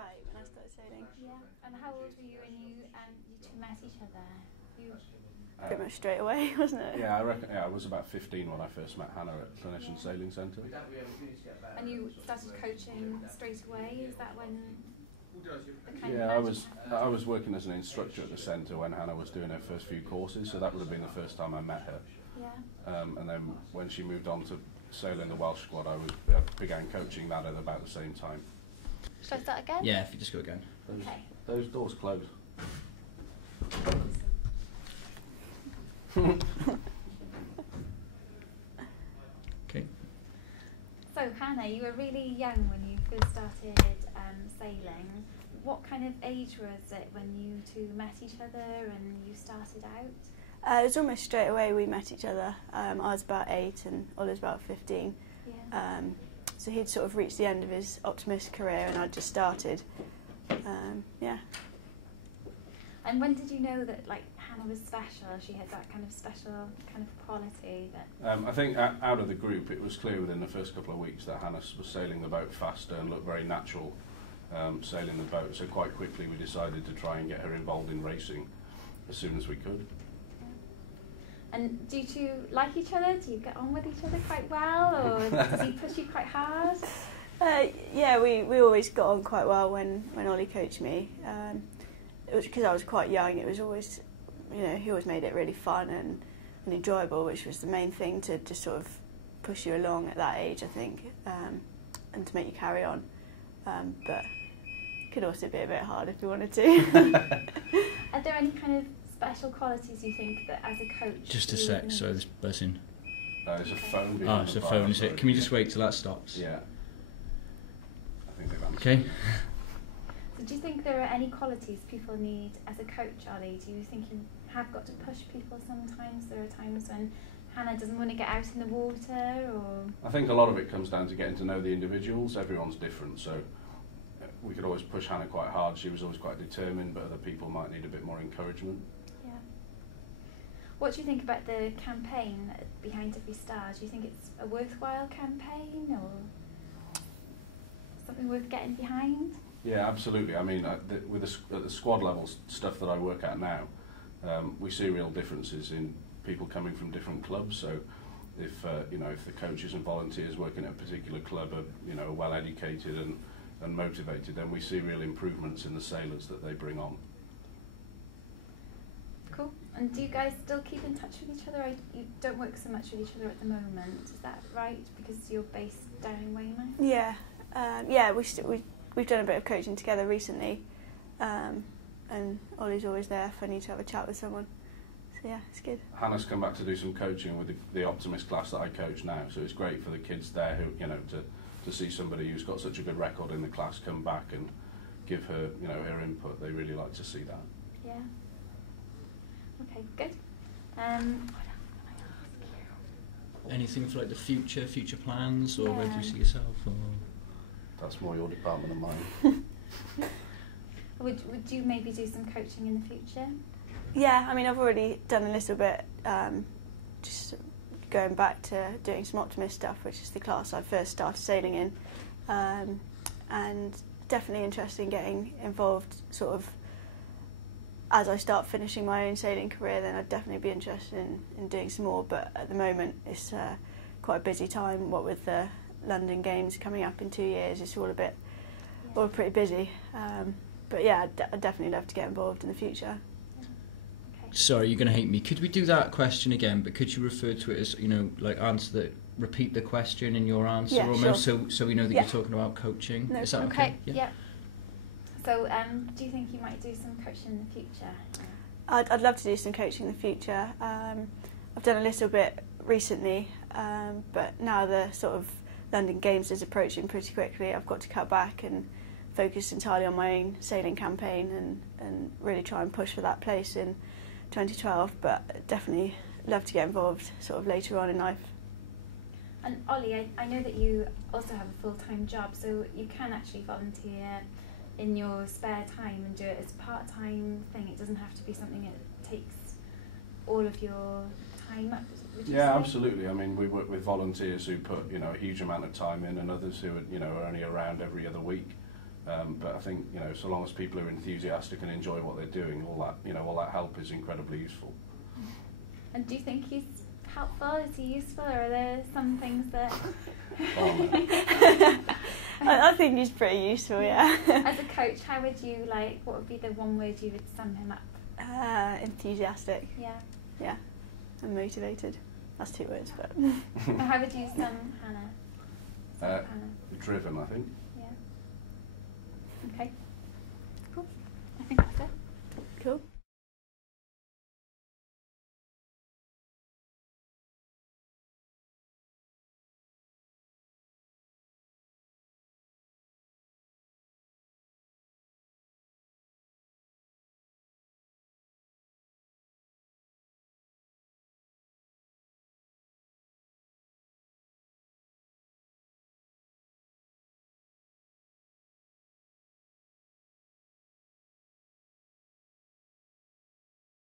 about 8 when I started sailing. Yeah. And how old were you when you two met each other? Pretty much straight away, wasn't it? Yeah, I reckon. Yeah, I was about 15 when I first met Hannah at Clinician Sailing Centre. And you started coaching straight away. Is that when? Yeah, I was working as an instructor at the centre when Hannah was doing her first few courses, so that would have been the first time I met her. Yeah. And then when she moved on to sailing the Welsh squad, I began coaching that at about the same time. Shall I start again? Yeah, if you just go again. Those doors close. Okay. So Hannah, you were really young when you first started sailing. What kind of age was it when you two met each other and you started out? It was almost straight away we met each other. I was about 8 and Ollie was about 15. Yeah. So he'd sort of reached the end of his optimist career and I'd just started. Yeah. And when did you know that Hannah was special? She had that kind of special kind of quality that. I think out of the group, it was clear within the first couple of weeks that Hannah was sailing the boat faster and looked very natural sailing the boat. So quite quickly we decided to try and get her involved in racing as soon as we could. And do you two like each other? Do you get on with each other quite well, or does he push you quite hard? Yeah, we always got on quite well when Ollie coached me. It was because I was quite young. It was always, he always made it really fun and enjoyable, which was the main thing to just sort of push you along at that age, I think, and to make you carry on. But it could also be a bit hard if you wanted to. Are there any kind of special qualities you think that as a coach? Just a sec, so this buzzing. There's a phone behind Oh, it's a phone, is it? Can we just wait till that stops? Yeah. I think they've answered. Okay. So do you think there are any qualities people need as a coach, Ollie? Do you think you have got to push people sometimes? There are times when Hannah doesn't want to get out in the water, or? I think a lot of it comes down to getting to know the individuals. Everyone's different, so we could always push Hannah quite hard. She was always quite determined, but other people might need a bit more encouragement. Yeah. What do you think about the campaign Behind Every Star? Do you think it's a worthwhile campaign, or something worth getting behind? Yeah, absolutely. I mean, at the squad level stuff that I work at now, we see real differences in people coming from different clubs. So, if the coaches and volunteers working at a particular club are well educated and motivated, then we see real improvements in the sailors that they bring on. Cool. And do you guys still keep in touch with each other? You don't work so much with each other at the moment, is that right? Because you're based down in Weymouth? Yeah. We've done a bit of coaching together recently, and Ollie's always there if I need to have a chat with someone. So yeah, it's good. Hannah's come back to do some coaching with the Optimist class that I coach now, so it's great for the kids there who, to see somebody who's got such a good record in the class come back and give her, her input. They really like to see that. Yeah. Okay, good. What else can I ask you? Anything for the future plans, or Yeah. where do you see yourself? Or? That's more your department than mine. Would you maybe do some coaching in the future? Yeah, I mean, I've already done a little bit, just going back to doing some Optimist stuff, which is the class I first started sailing in, and definitely interested in getting involved sort of as I start finishing my own sailing career. Then I'd definitely be interested in doing some more, but at the moment it's quite a busy time, what with the London Games coming up in 2 years. It's all pretty busy, but yeah, I'd definitely love to get involved in the future. Sorry, you're going to hate me. Could we do that question again, but could you refer to it as, repeat the question in your answer, yeah, almost, sure. so we know that you're talking about coaching? No, is that okay? Yeah. So, do you think you might do some coaching in the future? I'd love to do some coaching in the future. I've done a little bit recently, but now the sort of London Games is approaching pretty quickly. I've got to cut back and focus entirely on my own sailing campaign and really try and push for that place in 2012, but definitely love to get involved sort of later on in life. And Ollie, I know that you also have a full-time job, so you can actually volunteer in your spare time and do it as a part-time thing. It doesn't have to be something that takes all of your time up, would you say? Absolutely. I mean, we work with volunteers who put a huge amount of time in, and others who are only around every other week. But I think, you know, so long as people are enthusiastic and enjoy what they're doing, all that help is incredibly useful. And do you think he's helpful? Is he useful, or are there some things that... Oh, no. I think he's pretty useful, yeah. As a coach, how would you, like, what would be the one word you would sum him up? Enthusiastic. Yeah. Yeah. And motivated. That's 2 words, but... And how would you sum Hannah? Driven, I think. Yeah. Okay.